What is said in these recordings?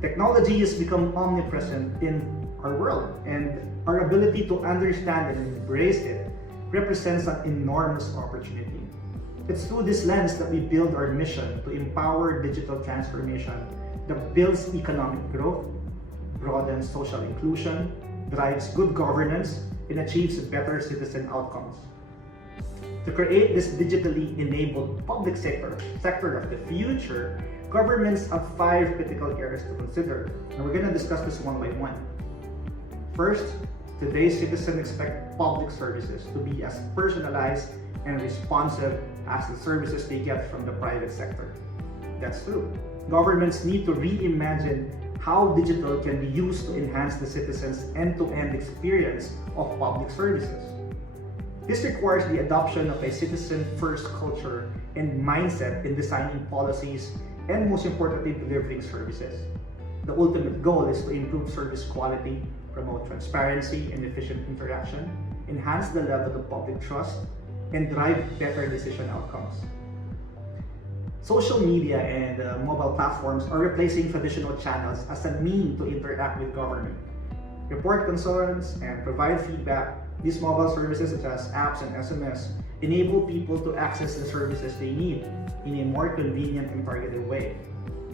Technology has become omnipresent in our world, and our ability to understand and embrace it represents an enormous opportunity. It's through this lens that we build our mission to empower digital transformation that builds economic growth, broadens social inclusion, drives good governance, and achieves better citizen outcomes. To create this digitally enabled public sector of the future, governments have 5 critical areas to consider, and we're going to discuss this one by one. First, today's citizens expect public services to be as personalized and responsive as the services they get from the private sector. That's true. Governments need to reimagine how digital can be used to enhance the citizens' end-to-end experience of public services. This requires the adoption of a citizen-first culture and mindset in designing policies and, most importantly, delivering services. The ultimate goal is to improve service quality, promote transparency and efficient interaction, enhance the level of public trust, and drive better decision outcomes. Social media and mobile platforms are replacing traditional channels as a means to interact with government. Report concerns and provide feedback. These mobile services such as apps and SMS enable people to access the services they need in a more convenient and targeted way.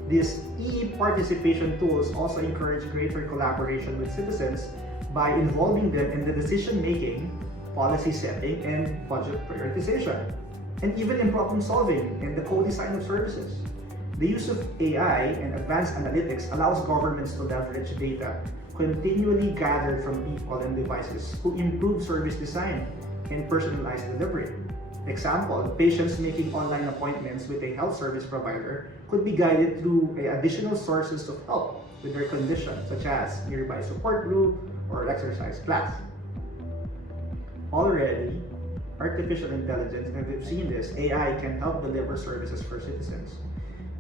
These e-participation tools also encourage greater collaboration with citizens by involving them in the decision-making, policy setting, and budget prioritization, and even in problem solving and the co-design of services. The use of AI and advanced analytics allows governments to leverage data continually gathered from people and devices to improve service design and personalized delivery. Example, patients making online appointments with a health service provider could be guided through additional sources of help with their condition, such as nearby support group or exercise class. Already, artificial intelligence, and we've seen this, AI can help deliver services for citizens.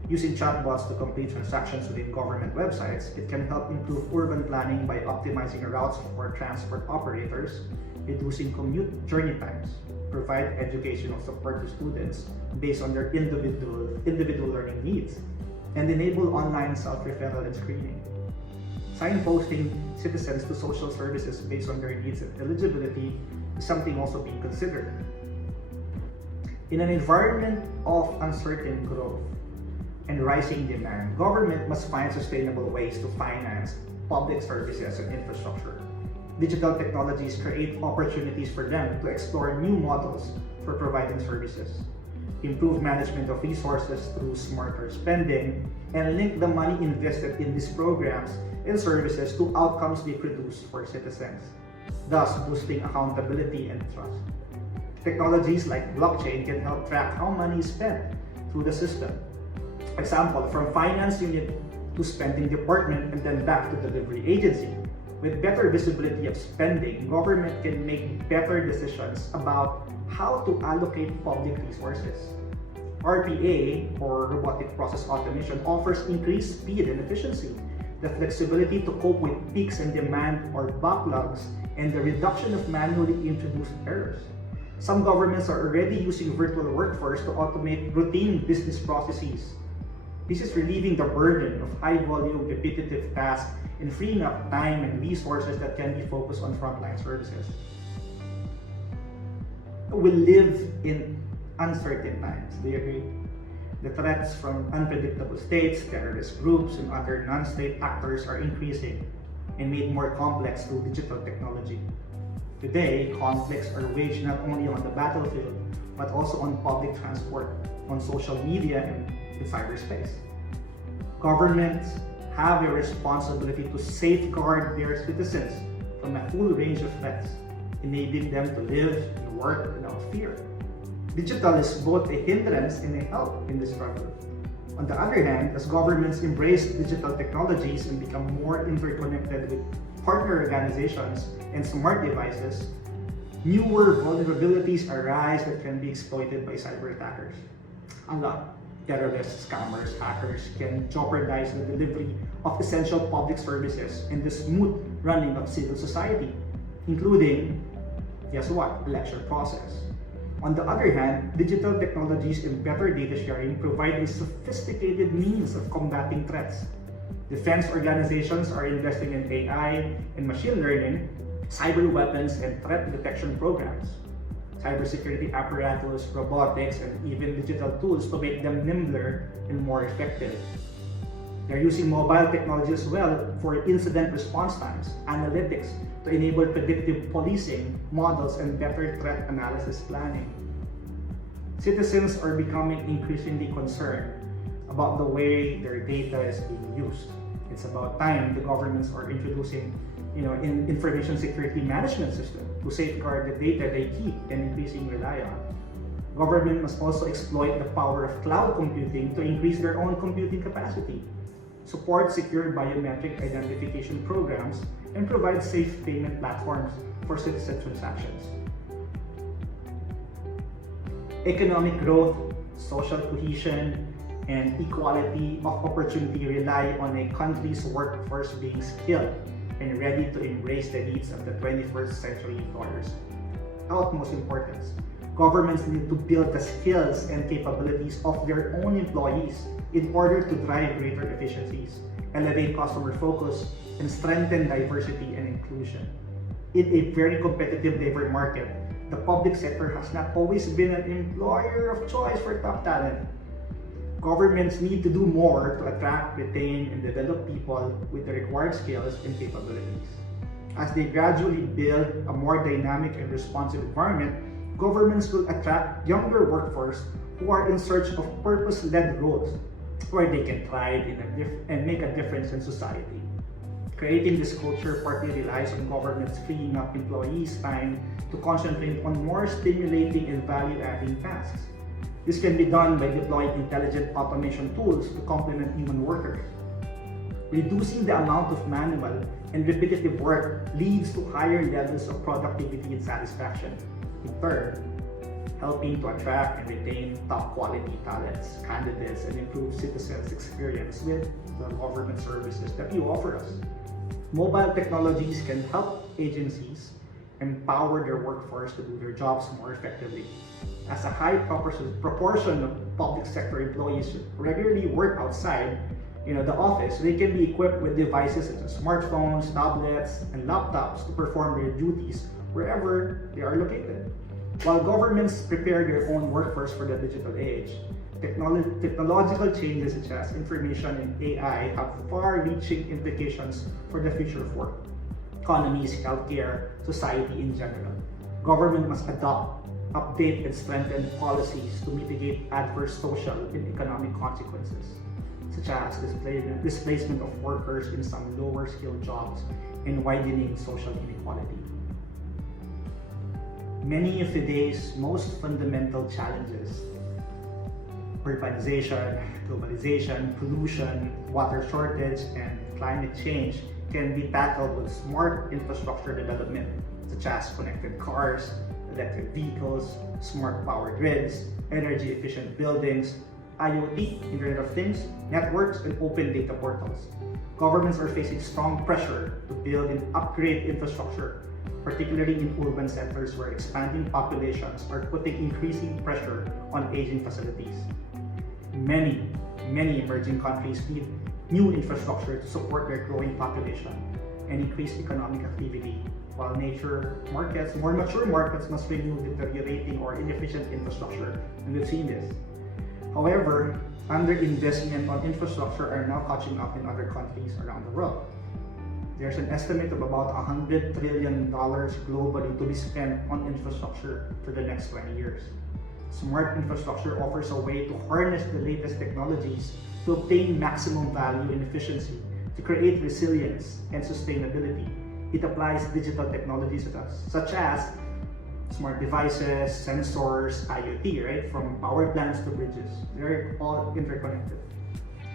Using chatbots to complete transactions within government websites, it can help improve urban planning by optimizing routes for transport operators, reducing commute journey times, provide educational support to students based on their individual learning needs, and enable online self-referral and screening. Signposting citizens to social services based on their needs and eligibility is something also being considered. In an environment of uncertain growth and rising demand, government must find sustainable ways to finance public services and infrastructure. Digital technologies create opportunities for them to explore new models for providing services, improve management of resources through smarter spending, and link the money invested in these programs and services to outcomes they produce for citizens, thus boosting accountability and trust. Technologies like blockchain can help track how money is spent through the system. Example, from finance unit to spending department and then back to delivery agency. With better visibility of spending, government can make better decisions about how to allocate public resources. RPA, or robotic process automation, offers increased speed and efficiency, the flexibility to cope with peaks in demand or backlogs, and the reduction of manually introduced errors. Some governments are already using virtual workforce to automate routine business processes. This is relieving the burden of high-volume, repetitive tasks and freeing up time and resources that can be focused on frontline services. We live in uncertain times. Do you agree? The threats from unpredictable states, terrorist groups, and other non-state actors are increasing and made more complex through digital technology. Today, conflicts are waged not only on the battlefield, but also on public transport, on social media, and in cyberspace. Governments have a responsibility to safeguard their citizens from a full range of threats, enabling them to live and work without fear. Digital is both a hindrance and a help in this struggle. On the other hand, as governments embrace digital technologies and become more interconnected with partner organizations and smart devices, newer vulnerabilities arise that can be exploited by cyber attackers. A lot. Terrorists, scammers, hackers can jeopardize the delivery of essential public services and the smooth running of civil society, including, guess what, election process. On the other hand, digital technologies and better data sharing provide a sophisticated means of combating threats. Defense organizations are investing in AI and machine learning, cyber weapons, and threat detection programs, cybersecurity apparatus, robotics, and even digital tools to make them nimbler and more effective. They're using mobile technology as well for incident response times, analytics, to enable predictive policing models and better threat analysis planning. Citizens are becoming increasingly concerned about the way their data is being used. It's about time the governments are introducing in information security management system to safeguard the data they keep and increasingly rely on. Government must also exploit the power of cloud computing to increase their own computing capacity, support secure biometric identification programs, and provide safe payment platforms for citizen transactions. Economic growth, social cohesion, and equality of opportunity rely on a country's workforce being skilled and ready to embrace the needs of the 21st century employers. Utmost importance, governments need to build the skills and capabilities of their own employees in order to drive greater efficiencies, elevate customer focus, and strengthen diversity and inclusion. In a very competitive labor market, the public sector has not always been an employer of choice for top talent. Governments need to do more to attract, retain, and develop people with the required skills and capabilities. As they gradually build a more dynamic and responsive environment, governments will attract younger workforce who are in search of purpose-led roles where they can thrive and make a difference in society. Creating this culture partly relies on governments freeing up employees' time to concentrate on more stimulating and value-adding tasks. This can be done by deploying intelligent automation tools to complement human workers. Reducing the amount of manual and repetitive work leads to higher levels of productivity and satisfaction. In turn, helping to attract and retain top quality talents, candidates, and improve citizens' experience with the government services that you offer us. Mobile technologies can help agencies empower their workforce to do their jobs more effectively. As a high proportion of public sector employees regularly work outside the office, they can be equipped with devices such as smartphones, tablets, and laptops to perform their duties wherever they are located. While governments prepare their own workforce for the digital age, technological changes such as information and AI have far-reaching implications for the future of work, economies, healthcare, society in general. Government must adopt, update, and strengthen policies to mitigate adverse social and economic consequences, such as displacement of workers in some lower-skilled jobs and widening social inequality. Many of today's most fundamental challenges, urbanization, globalization, pollution, water shortage, and climate change, can be tackled with smart infrastructure development, such as connected cars, electric vehicles, smart power grids, energy-efficient buildings, IoT, Internet of Things, networks, and open data portals. Governments are facing strong pressure to build and upgrade infrastructure, particularly in urban centers where expanding populations are putting increasing pressure on aging facilities. Many emerging countries need new infrastructure to support their growing population and increase economic activity, while more mature markets must renew deteriorating or inefficient infrastructure, and we've seen this. However, underinvestment on infrastructure are now catching up in other countries around the world. There's an estimate of about $100 trillion globally to be spent on infrastructure for the next 20 years. Smart infrastructure offers a way to harness the latest technologies to obtain maximum value and efficiency, to create resilience and sustainability. It applies digital technologies such as smart devices, sensors, IoT, right? From power plants to bridges. They're all interconnected.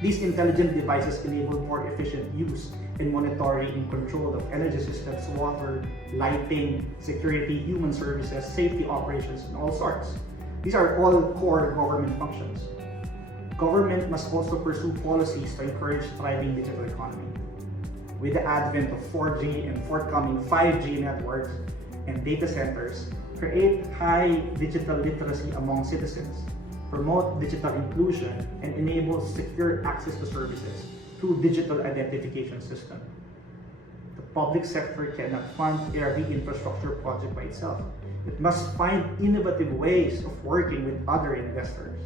These intelligent devices enable more efficient use and monitoring and control of energy systems, water, lighting, security, human services, safety operations, and all sorts. These are all core government functions. Government must also pursue policies to encourage thriving digital economy. With the advent of 4G and forthcoming 5G networks and data centers, create high digital literacy among citizens, promote digital inclusion, and enable secure access to services. through digital identification system. The public sector cannot fund every infrastructure project by itself. It must find innovative ways of working with other investors.